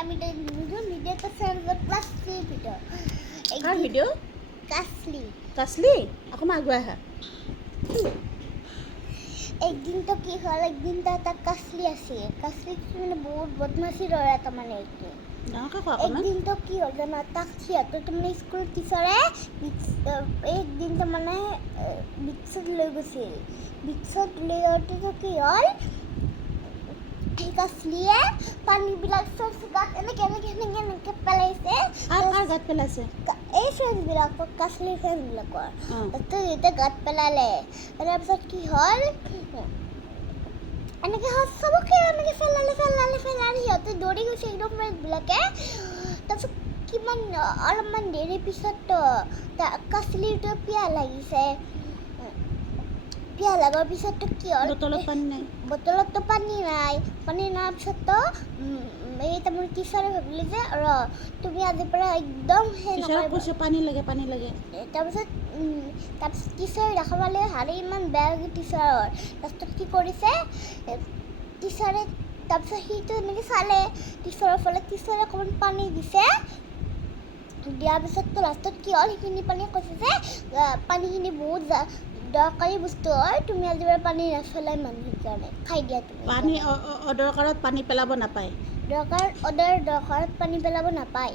আমি ভিডিও কৰতে class 3 video কাৰ video' কাসলি কাছলি অকণমান আগুৱাই আহা একদিন তো কি হল একদিন তো এটা কাসলি আছে কাসলি মানে বহুত বদমাশি ল'ৰা এটা মানে একদিন ডাঙৰকৈ কোৱা অকণমান একদিন তো কি হল জানা তাক সিহঁতৰ তাৰমানে স্কুল টিচাৰে একদিন তো মানে বিক্সত লৈ গৈছিল বিক্সত লৈ যাওঁতে তো কি হল সেই কাছলিয়ে পানীবিলাক চব গাত এনেকে পেলাইছে কাৰ গাত পেলাইছে এই ফ্ৰেণ্ডবিলাকক কাছলিৰ ফ্ৰেণ্ডবিলাকৰ অঁ তো সিহঁতে গাত পেলালে তাৰপিছত কি হ'ল এনেকৈ চবকে এনেকৈ পেলালে সিহঁতে দৌৰি গৈছে একদম ফ্ৰেণ্ডবিলাকে তাৰপিছত কিমান অলপমান দেৰি পিছততো কাছলিৰটো পিয়াহ লাগিছে পিয়াহ লগাৰ পিছততো কি হ'ল বটলত পানী নাই বটলততো পানী নাই পিছততো এই তাৰমানে টিচাৰে ভাবিলে যে তুমি আজিৰ পৰা একদম সেই টিচাৰক নকৰিবা কৈছে পানী লাগে তাৰপিছত টিচাৰে দেখা পালে হাৰে ইমান বেয়া টিচাৰৰ লাষ্টত কি কৰিছে টিচাৰে তাৰপিছত সিটো এনেকৈ চালে টিচাৰৰ ফালে টিচাৰে অকণমান পানী দিছে দিয়াৰ পিছততো লাষ্টত কি হ'ল সেইখিনি পানী কৈছে যে পানীখিনি বহুত দৰকাৰী বস্তু হয় তুমি আজিৰ পৰা পানী নাচলাই মানুহৰ কাৰণে খাই দিয়া তুমি পানী অদৰকাৰত পানী পেলাব নাপায় দৰকাৰত পানী পেলাব নাপায়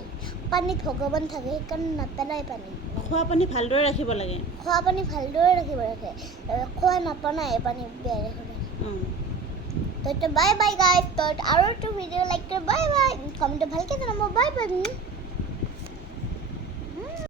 পানীত ভগৱান থাকে সেইকাৰণে নাপেলাই পানী খোৱা পানী ভালদৰে ৰাখিব লাগে খোৱা পানী ভালদৰে ৰাখিব লাগে খোৱা নাপানাই পানী বেয়া ৰাখিব লাগে তো বাই বাই গাইজ তো আৰু ভিডিঅ' লাইক কৰি বাই বাই কমেণ্টটো ভালকৈ জনাব বাই বাই